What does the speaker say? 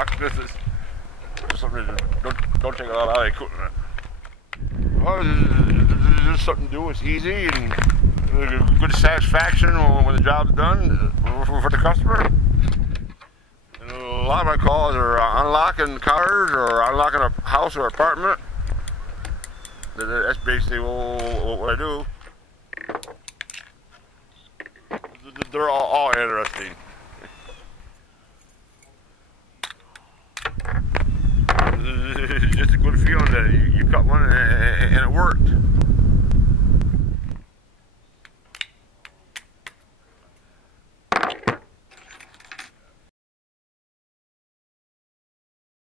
Locksmith is something that don't take a lot out of equipment. Well, there's just something to do. It's easy and good satisfaction when the job's done for the customer. And a lot of my calls are unlocking cars or unlocking a house or apartment. That's basically what I do. They're all interesting. It's just a good feeling that you cut one and it worked.